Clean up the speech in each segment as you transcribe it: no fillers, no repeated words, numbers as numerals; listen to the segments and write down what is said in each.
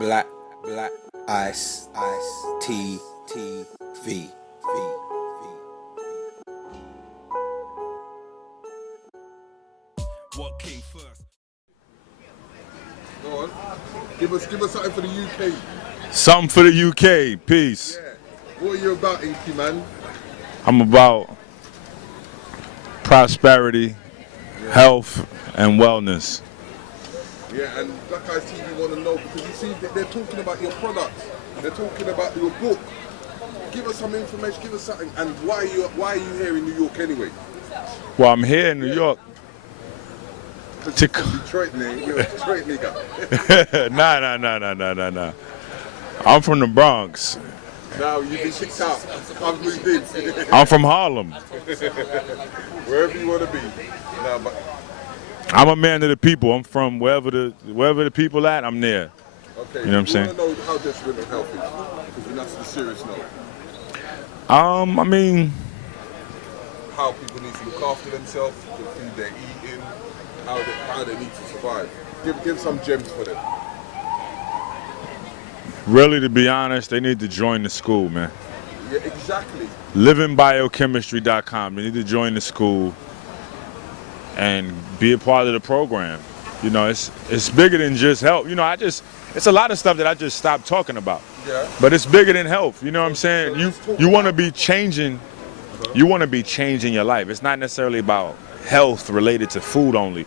Black, black, ice, T, V. What came first? Go on. Give us something for the UK. Something for the UK. Peace. Yeah. What are you about, Inky man? I'm about prosperity, health, and wellness. Yeah, and Black Eyes TV want to know because you see that they're talking about your products. They're talking about your book. Give us some information. Give us something. And why are you here in New York anyway? Well, I'm here in New York. You're from Detroit, nigga. You're a Detroit nigga. Nah. I'm from the Bronx. Now you've been kicked out. I've moved in. I'm from Harlem. Wherever you want to be. Nah, but I'm a man of the people. I'm from wherever the people at, I'm there. okay. You know what I'm saying? I want to know how detrimental health is because we're not to the serious note. I mean, How people need to look after themselves, the food they're eating, how they need to survive. Give some gems for them. really, to be honest, they need to join the school, man. Yeah, exactly. livingbiochemistry.com. They need to join the school and be a part of the program. You know, it's bigger than just health. You know, it's a lot of stuff that I just stopped talking about. Yeah. But it's bigger than health. You know what I'm saying? You want to be changing. You want to be changing your life. It's not necessarily about health related to food only.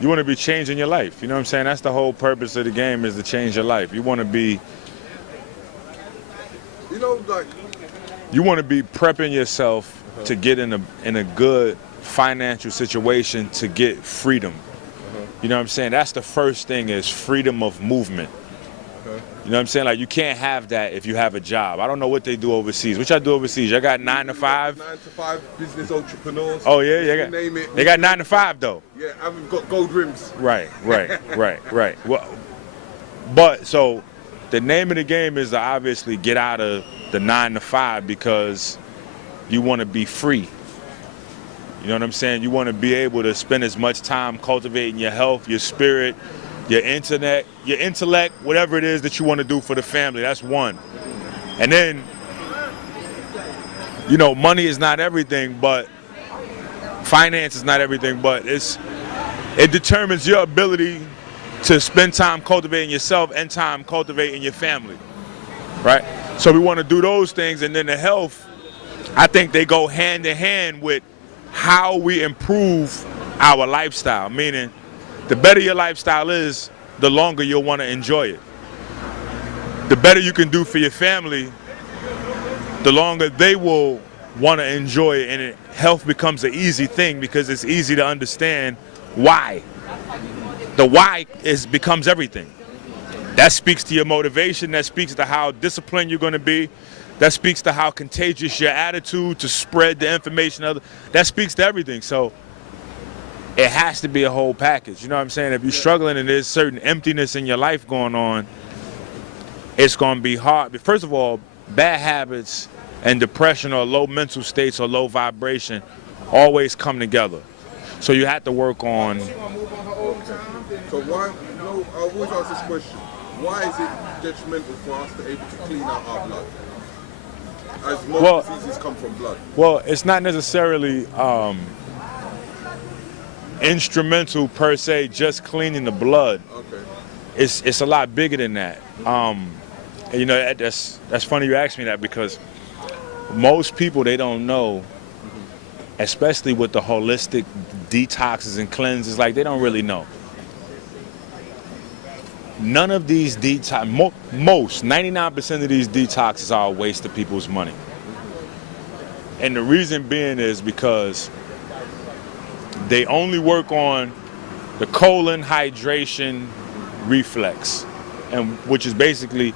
You want to be changing your life. You know what I'm saying? That's the whole purpose of the game, is to change your life. You want to be prepping yourself to get in a good financial situation to get freedom. You know what I'm saying? That's the first thing, is freedom of movement. You know what I'm saying? Like, you can't have that if you have a job. I don't know what they do overseas. What y'all do overseas? Y'all got 9 to 5? 9 to 5 business entrepreneurs. Oh yeah, You name it. they got 9 to 5 though. Yeah, I've got gold rims. Right. Well, but so the name of the game is to obviously get out of the 9 to 5 because you want to be free. You know what I'm saying? You want to be able to spend as much time cultivating your health, your spirit, your intellect, whatever it is that you want to do for the family. That's one. And then, you know, money is not everything, but finance is not everything, but it determines your ability to spend time cultivating yourself and time cultivating your family, right? So we want to do those things, and then the health, I think they go hand in hand with how we improve our lifestyle, meaning the better your lifestyle is, the longer you'll want to enjoy it. The better you can do for your family, the longer they will want to enjoy it, and health becomes an easy thing because it's easy to understand why. The why becomes everything. That speaks to your motivation, that speaks to how disciplined you're going to be, that speaks to how contagious your attitude to spread the information. That speaks to everything. So it has to be a whole package. You know what I'm saying? If you're struggling and there's certain emptiness in your life going on, it's going to be hard. But first of all, bad habits and depression or low mental states or low vibration always come together. So you have to work on. Okay. So why? I always ask this question. Why is it detrimental for us to be able to clean out our blood? As most diseases come from blood. Well, it's not necessarily instrumental per se, just cleaning the blood. Okay. It's a lot bigger than that. You know, that's funny you asked me that, because most people, they don't know, especially with the holistic detoxes and cleanses, like, they don't really know. None of these detox, most 99% of these detoxes are a waste of people's money. And the reason being is because they only work on the colon hydration reflex, and which is basically,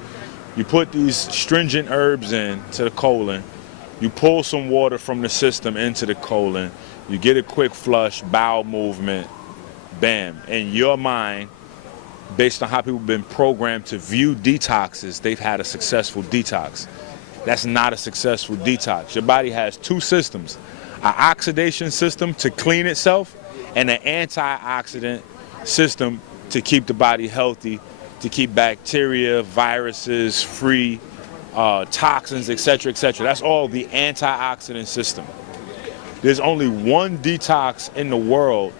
you put these stringent herbs into the colon, you pull some water from the system into the colon, you get a quick flush, bowel movement, bam. In your mind, based on how people have been programmed to view detoxes, they've had a successful detox. That's not a successful detox. Your body has two systems: an oxidation system to clean itself, and an antioxidant system to keep the body healthy to keep bacteria, viruses free, toxins, etc., etc. That's all the antioxidant system. There's only one detox in the world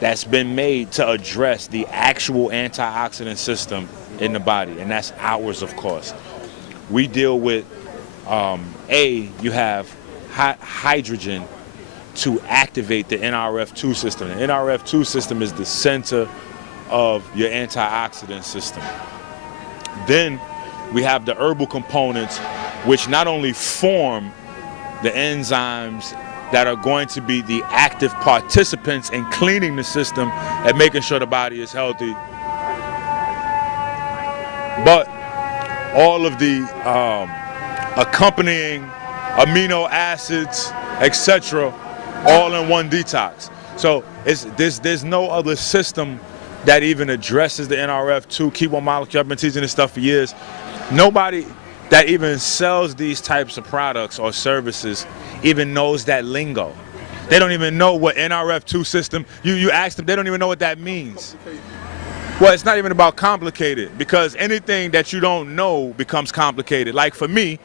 that's been made to address the actual antioxidant system in the body, and that's ours, of course. We deal with, you have hydrogen to activate the NRF2 system. The NRF2 system is the center of your antioxidant system. Then we have the herbal components, which not only form the enzymes that are going to be the active participants in cleaning the system and making sure the body is healthy, but all of the accompanying amino acids, etc., all in one detox. So there's no other system that even addresses the NRF2 ketone molecule. I've been teaching this stuff for years. Nobody that even sells these types of products or services even knows that lingo. They don't even know what NRF2 system, you ask them, they don't even know what that means. Well, it's not even about complicated, because anything that you don't know becomes complicated. Like for me,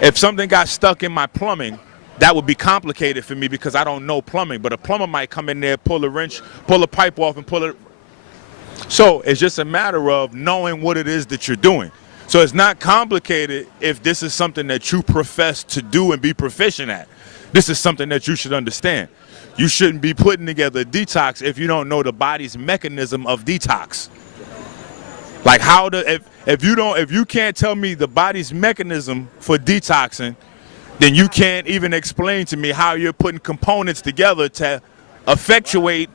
if something got stuck in my plumbing, that would be complicated for me because I don't know plumbing. But a plumber might come in there, pull a wrench, pull a pipe off and pull it. So it's just a matter of knowing what it is that you're doing. So it's not complicated if this is something that you profess to do and be proficient at. This is something that you should understand. You shouldn't be putting together a detox if you don't know the body's mechanism of detox. Like if you can't tell me the body's mechanism for detoxing, then you can't even explain to me how you're putting components together to effectuate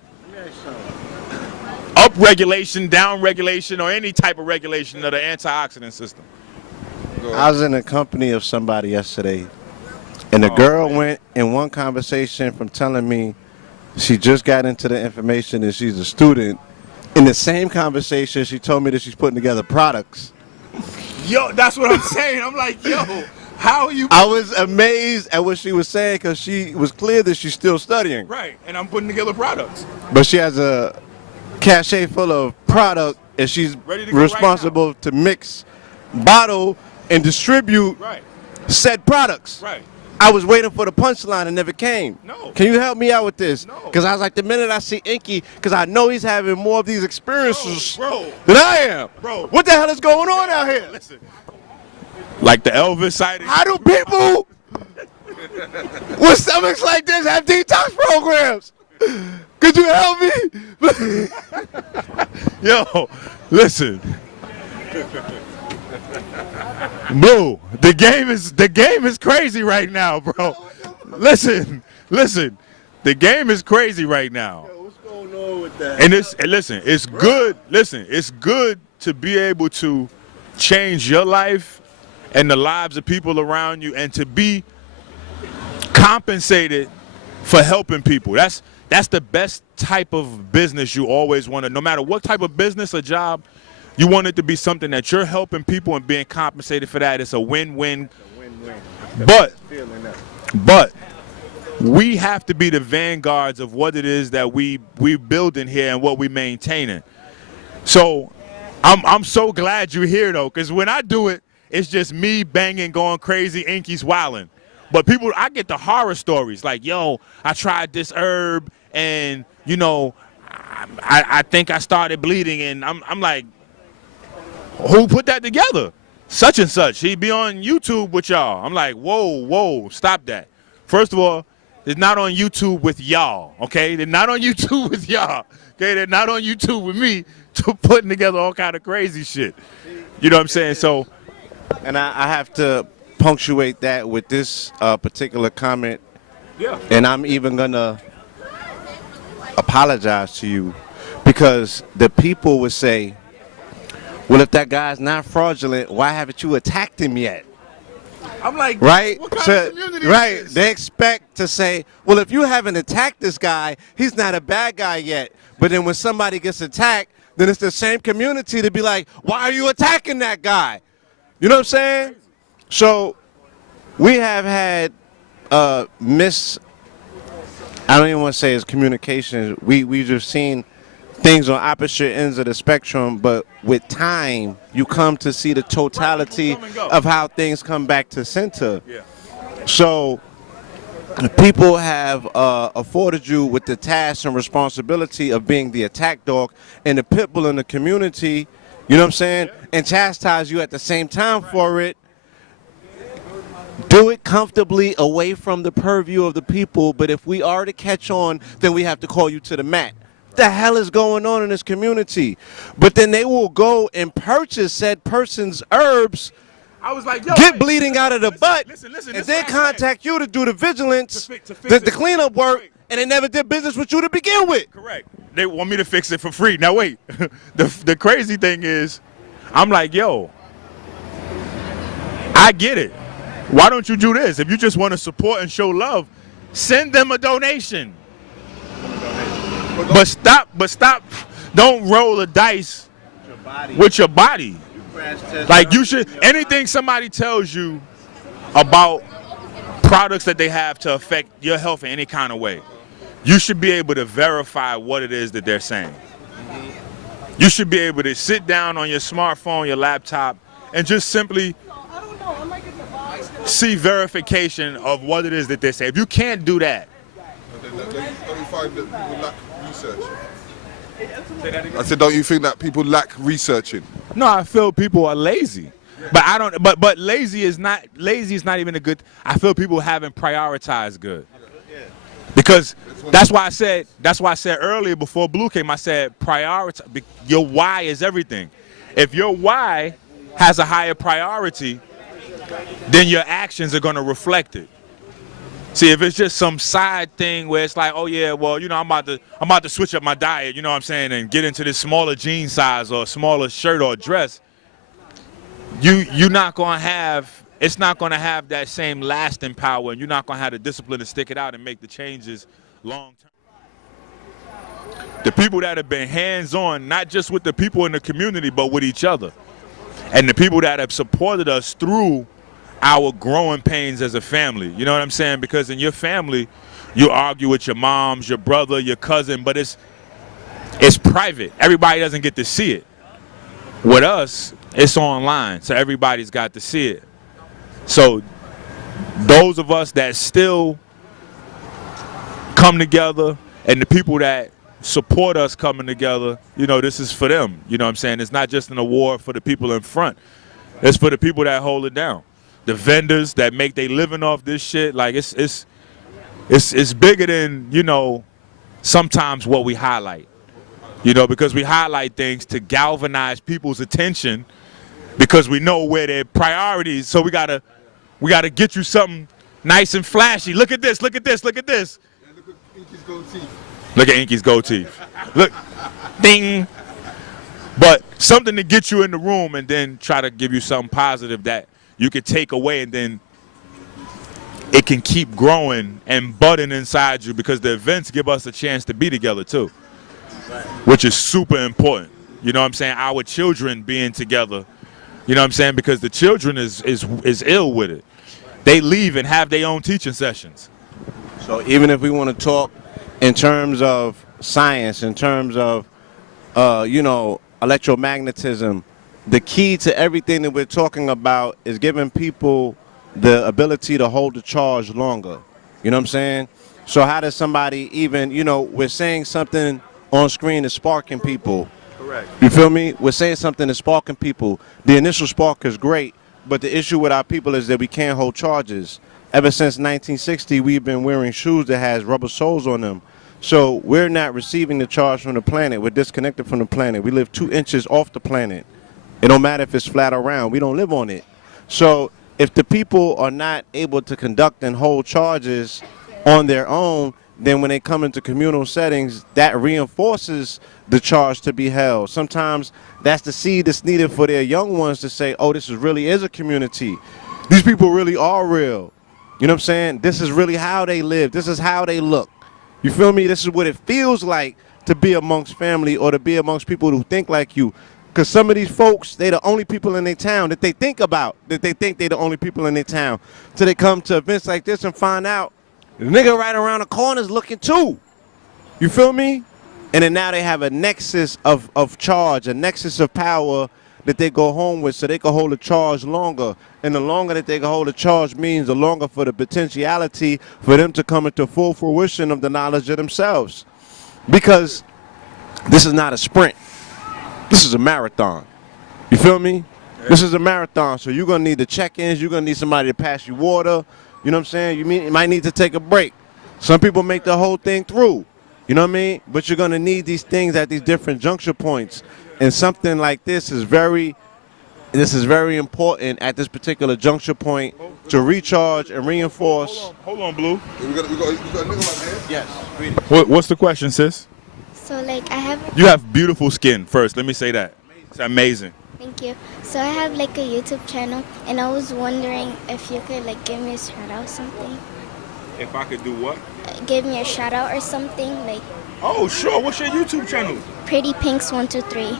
up-regulation, down-regulation, or any type of regulation of the antioxidant system. I was in the company of somebody yesterday, and the girl went in one conversation from telling me she just got into the information and she's a student. In the same conversation, she told me that she's putting together products. Yo, that's what I'm saying. I'm like, yo, how are you? I was amazed at what she was saying because she was clear that she's still studying. Right, and I'm putting together products. But she has a cachet full of product, and she's responsible to mix, bottle, and distribute said products. Right. I was waiting for the punchline and never came. No. Can you help me out with this? No. Because I was like, the minute I see Inky, because I know he's having more of these experiences Bro. than I am. Bro. What the hell is going on out here? Listen. Like the Elvis sighting. How do people with stomachs like this have detox programs? Could you help me? Yo, listen. Bro, the game is crazy right now, bro. Listen. The game is crazy right now. What's going on with that? And it's good. Listen, it's good to be able to change your life and the lives of people around you, and to be compensated for helping people. That's the best type of business you always want to. No matter what type of business or job, you want it to be something that you're helping people and being compensated for that. It's a win-win. But we have to be the vanguards of what it is that we building here and what we maintaining. So I'm so glad you're here though, because when I do it, it's just me banging, going crazy, Inky's wilding. But people, I get the horror stories like, yo, I tried this herb and, you know, I think I started bleeding, and I'm like, who put that together? Such and such. He'd be on YouTube with y'all. I'm like, whoa, stop that. First of all, it's not on YouTube with y'all, okay? They're not on YouTube with y'all, okay? They're not on YouTube with me putting together all kind of crazy shit. You know what I'm saying? So, and I have to punctuate that with this particular comment. yeah. And I'm even gonna apologize to you, because the people would say, well, if that guy's not fraudulent, why haven't you attacked him yet? I'm like, right? What kind of community right. is this? They expect to say, well, if you haven't attacked this guy, he's not a bad guy yet. But then when somebody gets attacked, then it's the same community to be like, why are you attacking that guy? You know what I'm saying? So we have had I don't even want to say it's communication. We just seen things on opposite ends of the spectrum, but with time, you come to see the totality of how things come back to center. Yeah. So people have afforded you with the task and responsibility of being the attack dog and the pit bull in the community, you know what I'm saying, and chastise you at the same time for it. Do it comfortably away from the purview of the people, but if we are to catch on, then we have to call you to the mat. What the hell is going on in this community? But then they will go and purchase said person's herbs, I was like, yo, get bleeding out of the butt, listen, and then contact you to do the vigilance, the cleanup work, and they never did business with you to begin with. Correct. They want me to fix it for free. Now wait, the crazy thing is, I'm like, yo, I get it. Why don't you do this? If you just want to support and show love, send them a donation. But stop. Don't roll the dice with your body. Like you should, anything somebody tells you about products that they have to affect your health in any kind of way, you should be able to verify what it is that they're saying. You should be able to sit down on your smartphone, your laptop, and just simply see verification of what it is that they say. If you can't do that, don't you find that people lack research? I said, don't you think that people lack researching? no, I feel people are lazy. But I don't. But lazy is not even a good. I feel people haven't prioritized good. Because that's why I said earlier before Blue came, I said prioritize. Your why is everything. If your why has a higher priority, then your actions are going to reflect it. See, if it's just some side thing where it's like, oh yeah, well, you know, I'm about to switch up my diet, you know what I'm saying, and get into this smaller jean size or smaller shirt or dress, you're not going to have, it's not going to have that same lasting power, and you're not going to have the discipline to stick it out and make the changes long term. The people that have been hands-on, not just with the people in the community, but with each other, and the people that have supported us through our growing pains as a family. You know what I'm saying? Because in your family, you argue with your moms, your brother, your cousin, but it's private. Everybody doesn't get to see it. With us, it's online, so everybody's got to see it. So those of us that still come together and the people that support us coming together, you know, this is for them. You know what I'm saying? It's not just an award for the people in front. It's for the people that hold it down. The vendors that make their living off this shit, like it's bigger than, you know, sometimes what we highlight. You know, because we highlight things to galvanize people's attention because we know where their priorities. So we gotta get you something nice and flashy. Look at this, look at this, look at this. Yeah, look at Inky's gold teeth. Look at Inky's gold teeth. Look, ding. But something to get you in the room and then try to give you something positive that you can take away, and then it can keep growing and budding inside you, because the events give us a chance to be together too, which is super important. You know what I'm saying? Our children being together, you know what I'm saying? Because the children is ill with it. They leave and have their own teaching sessions. So even if we want to talk in terms of science, in terms of, you know, electromagnetism, the key to everything that we're talking about is giving people the ability to hold the charge longer. You know what I'm saying? So how does somebody even, you know, we're saying something on screen is sparking people. Correct. You feel me? We're saying something is sparking people. The initial spark is great, but the issue with our people is that we can't hold charges. Ever since 1960, we've been wearing shoes that has rubber soles on them. So we're not receiving the charge from the planet. We're disconnected from the planet. We live 2 inches off the planet. It don't matter if it's flat or round. We don't live on it. So if the people are not able to conduct and hold charges on their own, then when they come into communal settings, that reinforces the charge to be held. Sometimes that's the seed that's needed for their young ones to say, oh, this really is a community. These people really are real. You know what I'm saying? This is really how they live. This is how they look. You feel me? This is what it feels like to be amongst family or to be amongst people who think like you. Because some of these folks, they the only people in their town that they think about, that they think they the only people in their town. Till they come to events like this and find out the nigga right around the corner is looking too. You feel me? And then now they have a nexus of charge, a nexus of power that they go home with so they can hold a charge longer. And the longer that they can hold a charge means the longer for the potentiality for them to come into full fruition of the knowledge of themselves. Because this is not a sprint. This is a marathon. You feel me? This is a marathon, so you're going to need the check-ins. You're going to need somebody to pass you water. You know what I'm saying? You might need to take a break. Some people make the whole thing through. You know what I mean? But you're going to need these things at these different juncture points. And something like this is very important at this particular juncture point to recharge and reinforce. Hold on, Blue. We got a little one here. Yes, read it. What's the question, sis? So like I have, You have beautiful skin. First, let me say that. It's amazing. thank you. So I have like a YouTube channel, and I was wondering if you could like give me a shout out or something. If I could do what? Give me a shout out or something like Oh, sure. What's your YouTube channel? Pretty Pinks 123.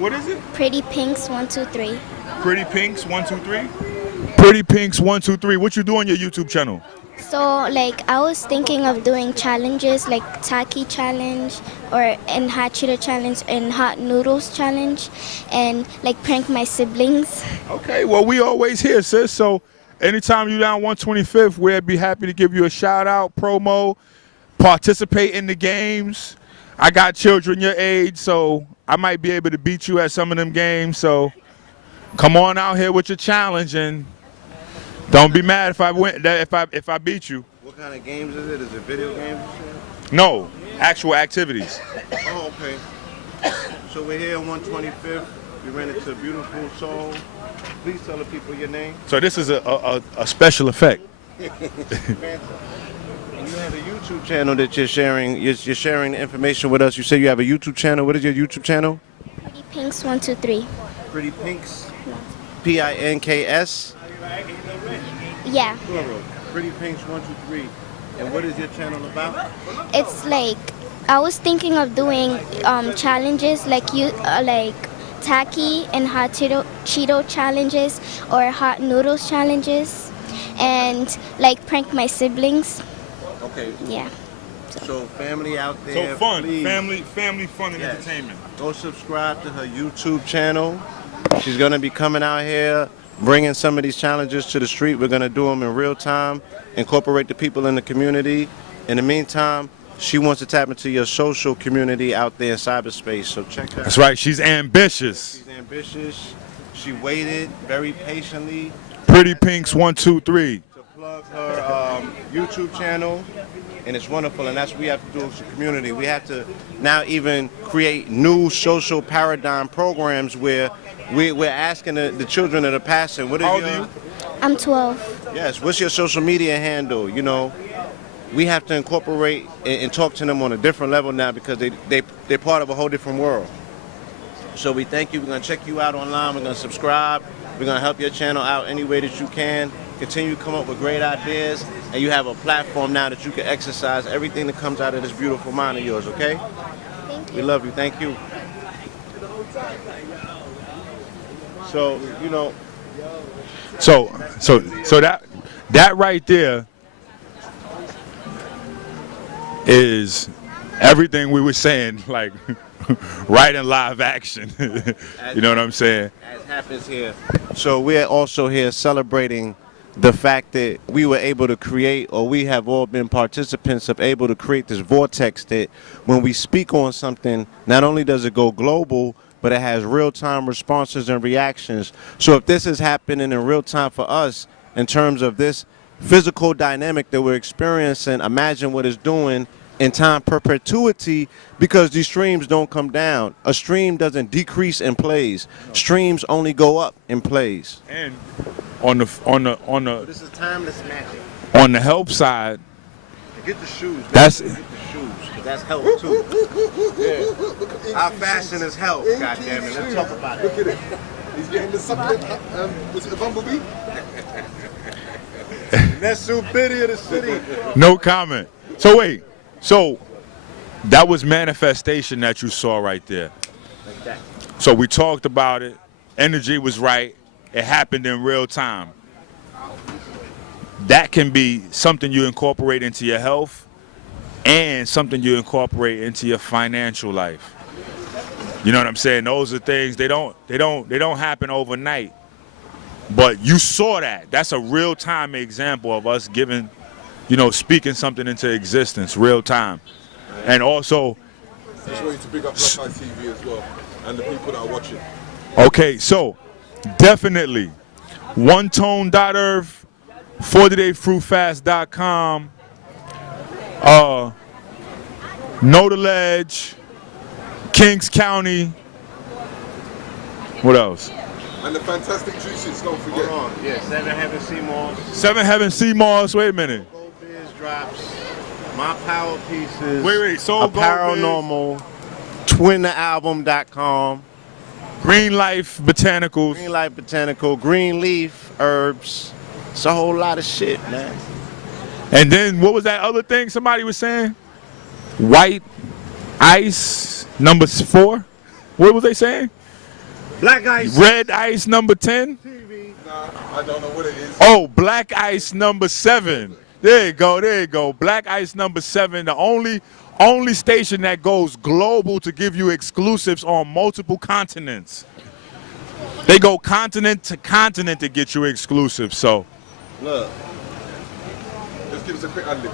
What is it? Pretty Pinks 123. Pretty Pinks 123. Pretty Pinks 123. What you do on your YouTube channel? So like I was thinking of doing challenges like Taki challenge or and hot Cheeto challenge and hot noodles challenge, and like prank my siblings. Okay. Well, we always here, sis. So anytime you down 125th, we'd be happy to give you a shout out, promo, participate in the games. I got children your age, so I might be able to beat you at some of them games. So come on out here with your challenge, and don't be mad if I win. If I beat you. What kind of games is it? Is it video games? No, actual activities. Oh, okay. So we're here on 125th. We ran into a beautiful soul. Please tell the people your name. So this is a special effect. And you have a YouTube channel that you're sharing. You're sharing the information with us. You say you have a YouTube channel. What is your YouTube channel? Pretty Pinks 123. Pretty Pinks. Pinks. Yeah, Plural. Pretty Pinks 123. And what is your channel about? it's like I was thinking of doing challenges like like Taki and hot Cheeto challenges or hot noodles challenges, and like prank my siblings. Okay. Yeah. So family out there. So fun, please family fun and Yes. entertainment. go subscribe to her YouTube channel. She's gonna be coming out here, bringing some of these challenges to the street. We're gonna do them in real time, incorporate the people in the community. In the meantime, she wants to tap into your social community out there in cyberspace. So check her out. That's right. She's ambitious. She's ambitious. She waited very patiently Pretty Pinks 123. to plug her YouTube channel, and it's wonderful. And that's what we have to do as a community. We have to now even create new social paradigm programs where we're asking the children that are passing, what is How old your, are you? I'm 12. yes, what's your social media handle? You know, we have to incorporate and talk to them on a different level now because they're part of a whole different world. So we thank you. We're going to check you out online. We're going to subscribe. We're going to help your channel out any way that you can. Continue to come up with great ideas. And you have a platform now that you can exercise everything that comes out of this beautiful mind of yours, okay? Thank you. We love you. Thank you. So, you know, So that right there is everything we were saying, like right in live action. You know what I'm saying? as happens here. So we're also here celebrating the fact that we were able to create, or we have all been participants of able to create this vortex that when we speak on something, not only does it go global, but it has real-time responses and reactions. So if this is happening in real time for us in terms of this physical dynamic that we're experiencing, imagine what it's doing in time perpetuity, because these streams don't come down. A stream doesn't decrease in plays. Streams only go up in plays. And on the This is timeless magic. on the help side, Get the shoes. That's- get the shoes. 'Cause that's help too. Yeah. Our fashion is help. God damn it. Let's talk about Look it. at it. He's getting the succulent, was it the bumblebee? That's so bitty of the city. no comment. So wait, so that was manifestation that you saw right there. Like that. So we talked about it. Energy was right. It happened in real time. That can be something you incorporate into your health, and something you incorporate into your financial life. You know what I'm saying? Those are things they don't happen overnight. But you saw that. That's a real-time example of us giving, speaking something into existence, real time. And also, Just want you to big up Black Eye TV as well, and the people that are watching. okay, so definitely onetone.earth, 40dayfruitfast.com, Know the Ledge, Kings County. What else? And the fantastic juices, don't forget. Yeah, Seven Heaven Seymour's. Seven Heaven Seymour's. Wait a minute. Gold Biz drops. My Power Pieces. Wait. Soul Paranormal. TwinTheAlbum.com. Green Life Botanicals. Green Life Botanical. Green Leaf Herbs. It's a whole lot of shit, man. And then what was that other thing somebody was saying? White Ice number 4. What was they saying? Black Ice. Red Ice number 10. Nah, I don't know what it is. Oh, Black Ice number 7. There you go. Black Ice number 7, the only station that goes global to give you exclusives on multiple continents. They go continent to continent to get you exclusives. So, Look. Just give us a quick ad lib.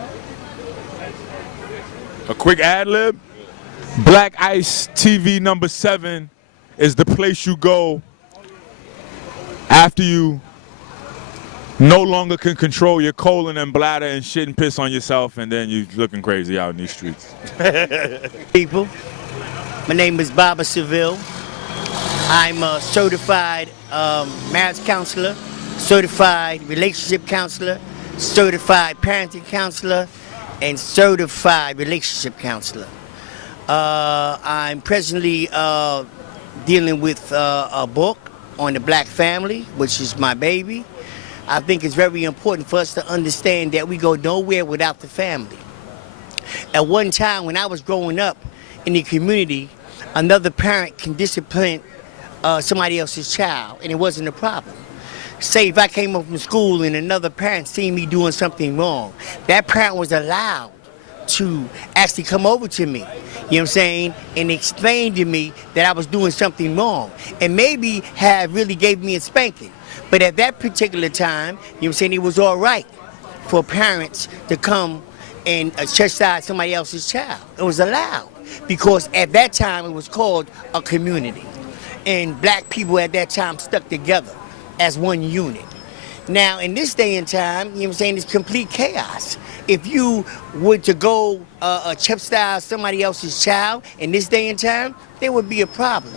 a quick ad lib. Black Ice TV number 7 is the place you go after you no longer can control your colon and bladder and shit and piss on yourself, and then you looking crazy out in these streets. People, my name is Baba Seville. I'm a certified marriage counselor, certified relationship counselor, certified parenting counselor, and certified relationship counselor. I'm presently dealing with a book on the black family, which is my baby. I think it's very important for us to understand that we go nowhere without the family. At one time when I was growing up in the community, another parent can discipline somebody else's child and it wasn't a problem. Say if I came up from school and another parent seen me doing something wrong, that parent was allowed to actually come over to me, you know what I'm saying, and explain to me that I was doing something wrong, and maybe have really gave me a spanking. But at that particular time, you know what I'm saying, it was all right for parents to come and chastise somebody else's child. It was allowed because at that time it was called a community, and black people at that time stuck together as one unit. Now in this day and time, you know what I'm saying, it's complete chaos. If you were to go chastise somebody else's child in this day and time, there would be a problem.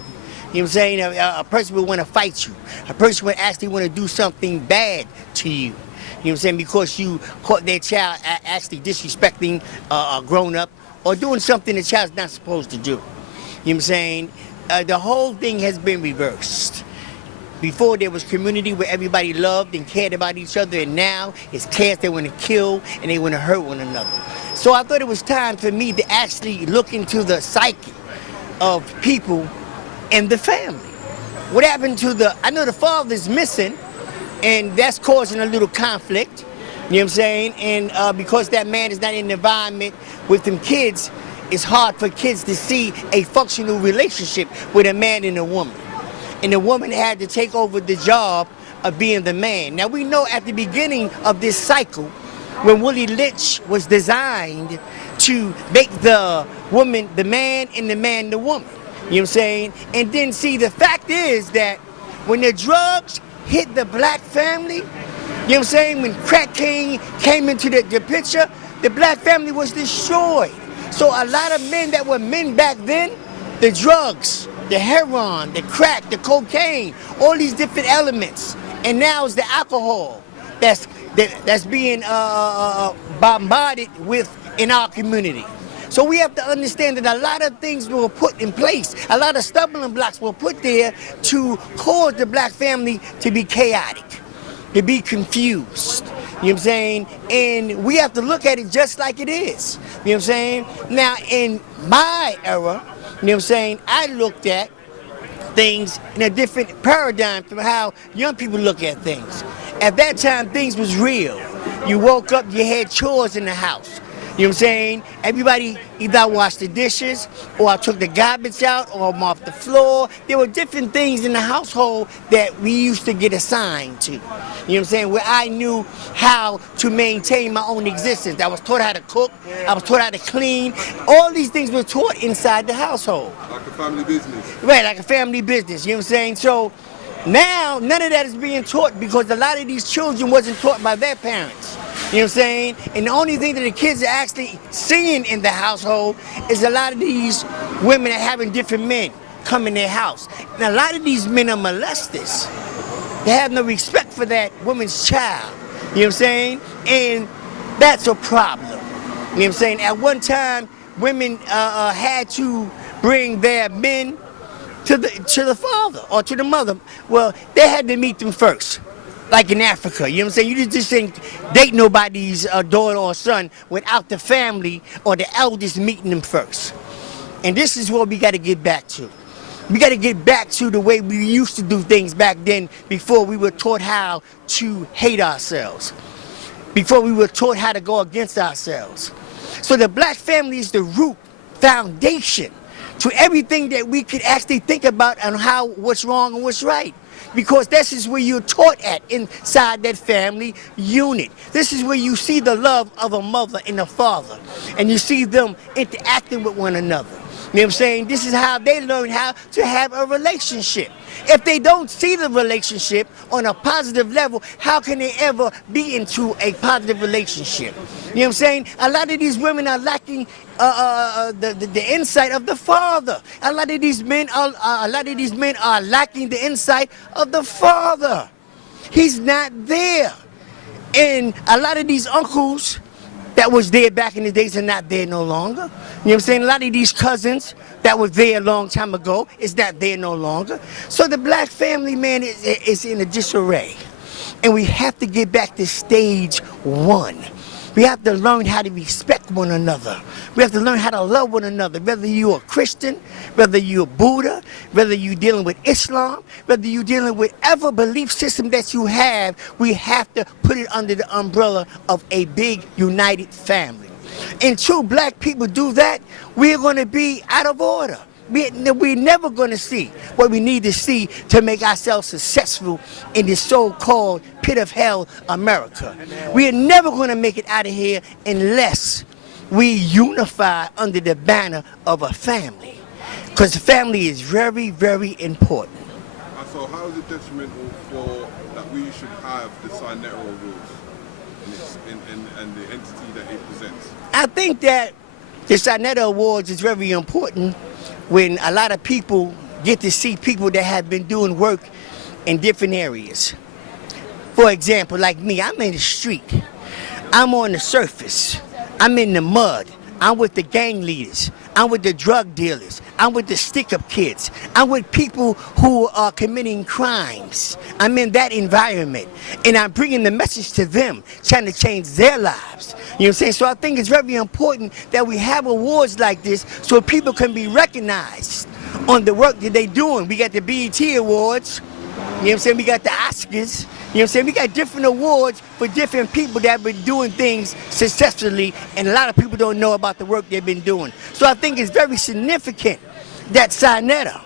You know what I'm saying? A person would want to fight you. A person would actually want to do something bad to you. You know what I'm saying? Because you caught their child actually disrespecting a grown-up or doing something the child's not supposed to do. You know what I'm saying? The whole thing has been reversed. Before there was community where everybody loved and cared about each other, and now it's chaos. They want to kill and they want to hurt one another. So I thought it was time for me to actually look into the psyche of people and the family. What happened to I know the father's missing, and that's causing a little conflict, you know what I'm saying? And because that man is not in the environment with them kids, it's hard for kids to see a functional relationship with a man and a woman. And the woman had to take over the job of being the man. Now we know at the beginning of this cycle, when Willie Lynch was designed to make the woman the man and the man the woman. You know what I'm saying? And then see, the fact is that when the drugs hit the black family, you know what I'm saying, when crack came into the picture, the black family was destroyed. So a lot of men that were men back then, the drugs, the heroin, the crack, the cocaine, all these different elements. And now it's the alcohol that's being bombarded with in our community. So we have to understand that a lot of things were put in place, a lot of stumbling blocks were put there to cause the black family to be chaotic, to be confused. You know what I'm saying? And we have to look at it just like it is. You know what I'm saying? Now, in my era, you know what I'm saying, I looked at things in a different paradigm from how young people look at things. At that time, things was real. You woke up, you had chores in the house. You know what I'm saying? Everybody, either I washed the dishes, or I took the garbage out, or mopped the floor. There were different things in the household that we used to get assigned to. You know what I'm saying? Where I knew how to maintain my own existence. I was taught how to cook. I was taught how to clean. All these things were taught inside the household. Like a family business. Right, like a family business. You know what I'm saying? So now, none of that is being taught because a lot of these children wasn't taught by their parents. You know what I'm saying? And the only thing that the kids are actually seeing in the household is a lot of these women are having different men come in their house. And a lot of these men are molesters. They have no respect for that woman's child. You know what I'm saying? And that's a problem. You know what I'm saying? At one time, women had to bring their men to the father or to the mother. Well, they had to meet them first. Like in Africa, you know what I'm saying? You just didn't date nobody's daughter or son without the family or the elders meeting them first. And this is what we got to get back to. We got to get back to the way we used to do things back then before we were taught how to hate ourselves, before we were taught how to go against ourselves. So the black family is the root foundation to everything that we could actually think about on how what's wrong and what's right. Because this is where you're taught at inside that family unit. This is where you see the love of a mother and a father. And you see them interacting with one another. You know what I'm saying? This is how they learn how to have a relationship. If they don't see the relationship on a positive level, how can they ever be into a positive relationship? You know what I'm saying? A lot of these women are lacking the insight of the father. A lot of these men are lacking the insight of the father. He's not there. And a lot of these uncles that was there back in the days are not there no longer. You know what I'm saying? A lot of these cousins that were there a long time ago is not there no longer. So the black family, man, is in a disarray. And we have to get back to stage one. We have to learn how to respect one another. We have to learn how to love one another, whether you're a Christian, whether you're Buddha, whether you're dealing with Islam, whether you're dealing with whatever belief system that you have, we have to put it under the umbrella of a big united family. Until black people do that, we're going to be out of order. We're never going to see what we need to see to make ourselves successful in this so-called pit of hell, America. We are never going to make it out of here unless we unify under the banner of a family. Because family is very, very important. So how is it detrimental for that we should have the Sinero rules and the entity that it presents? I think that the Sinero Awards is very important when a lot of people get to see people that have been doing work in different areas. For example, like me, I'm in the street. I'm on the surface. I'm in the mud. I'm with the gang leaders. I'm with the drug dealers. I'm with the stick-up kids. I'm with people who are committing crimes. I'm in that environment. And I'm bringing the message to them, trying to change their lives. You know what I'm saying? So I think it's very important that we have awards like this so people can be recognized on the work that they're doing. We got the BET Awards. You know what I'm saying? We got the Oscars. You know what I'm saying? We got different awards for different people that have been doing things successfully, and a lot of people don't know about the work they've been doing. So I think it's very significant that Sinetta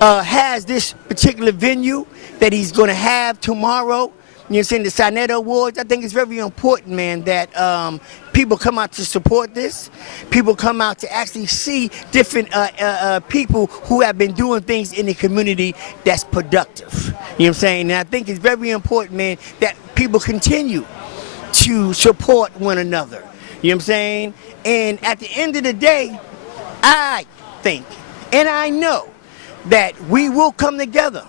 has this particular venue that he's going to have tomorrow. You know what I'm saying? The Sinetta Awards. I think it's very important, man, that people come out to support this. People come out to actually see different people who have been doing things in the community that's productive. You know what I'm saying? And I think it's very important, man, that people continue to support one another. You know what I'm saying? And at the end of the day, I think and I know that we will come together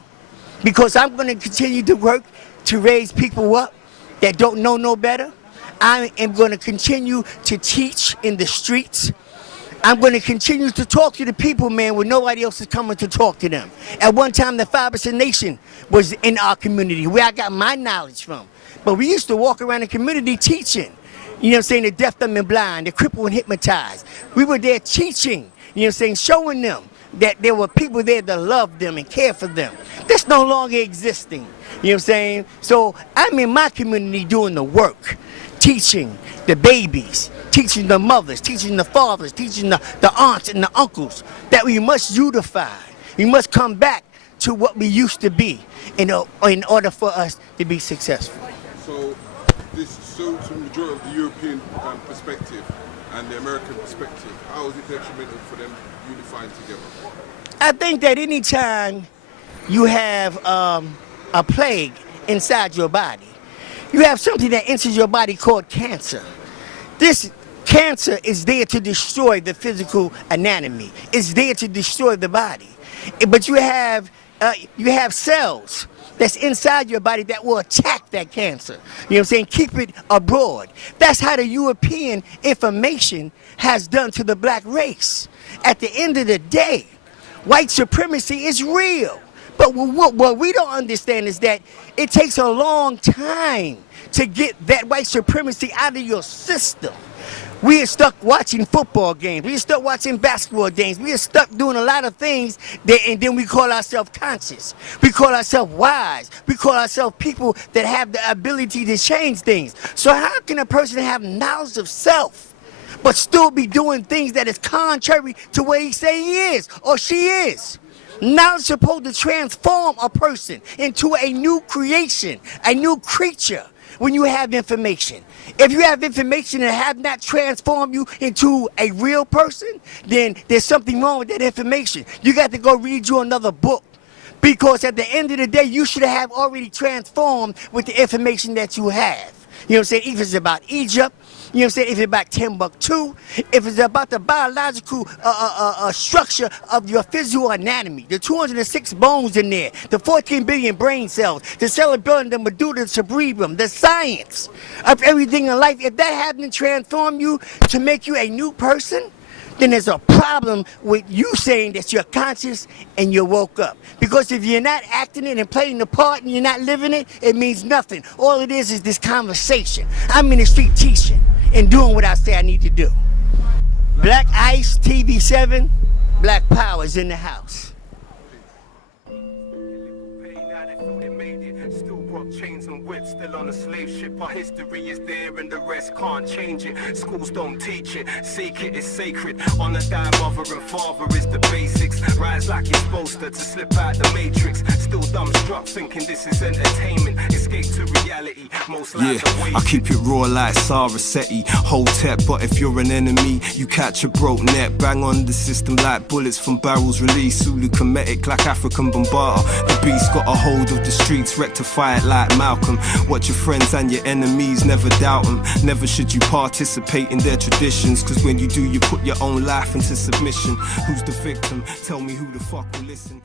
because I'm going to continue to work to raise people up that don't know no better. I am going to continue to teach in the streets. I'm going to continue to talk to the people, man, when nobody else is coming to talk to them. At one time, the 5% Nation was in our community, where I got my knowledge from. But we used to walk around the community teaching. You know what I'm saying? The deaf, dumb, and blind, the crippled, and hypnotized. We were there teaching, you know what I'm saying, showing them that there were people there that loved them and cared for them. That's no longer existing. You know what I'm saying? So I'm in my community doing the work teaching the babies, teaching the mothers, teaching the fathers, teaching the aunts and the uncles that we must unify. We must come back to what we used to be in order for us to be successful. So the majority of the European perspective and the American perspective, how is it detrimental for them unifying together? I think that anytime you have a plague inside your body, you have something that enters your body called cancer. This cancer is there to destroy the physical anatomy. It's there to destroy the body. But you have cells that's inside your body that will attack that cancer. You know what I'm saying? Keep it abroad. That's how the European information has done to the black race. At the end of the day, white supremacy is real. But what we don't understand is that it takes a long time to get that white supremacy out of your system. We are stuck watching football games. We are stuck watching basketball games. We are stuck doing a lot of things, and then we call ourselves conscious. We call ourselves wise. We call ourselves people that have the ability to change things. So how can a person have knowledge of self but still be doing things that is contrary to what he say he is or she is? Knowledge is supposed to transform a person into a new creation, a new creature when you have information. If you have information that have not transformed you into a real person, then there's something wrong with that information. You got to go read you another book. Because at the end of the day, you should have already transformed with the information that you have. You know what I'm saying? If it's about Egypt, you know what I'm saying? If it's about Timbuktu, if it's about the biological structure of your physical anatomy, the 206 bones in there, the 14 billion brain cells, the cerebellum, the medulla, the cerebrum, the science of everything in life, if that hasn't transformed you to make you a new person, then there's a problem with you saying that you're conscious and you woke up. Because if you're not acting it and playing the part and you're not living it, it means nothing. All it is this conversation. I'm in the street teaching and doing what I say I need to do. Black Ice, TV7, Black Power is in the house. Chains and whips, still on a slave ship. Our history is there and the rest can't change it. Schools don't teach it, seek it is sacred. On a die, mother and father is the basics. Rise like you're supposed to slip out the matrix. Still dumbstruck thinking this is entertainment. Escape to reality, most lives are wasted. I keep it raw like Sarasetti. H.O.K, but if you're an enemy, you catch a broke net. Bang on the system like bullets from barrels released. Zulu Kemetic like African Bombata. The beast got a hold of the streets, rectify it like Malcolm. Watch your friends and your enemies, never doubt them. Never should you participate in their traditions, cause when you do, you put your own life into submission. Who's the victim? Tell me who the fuck will listen.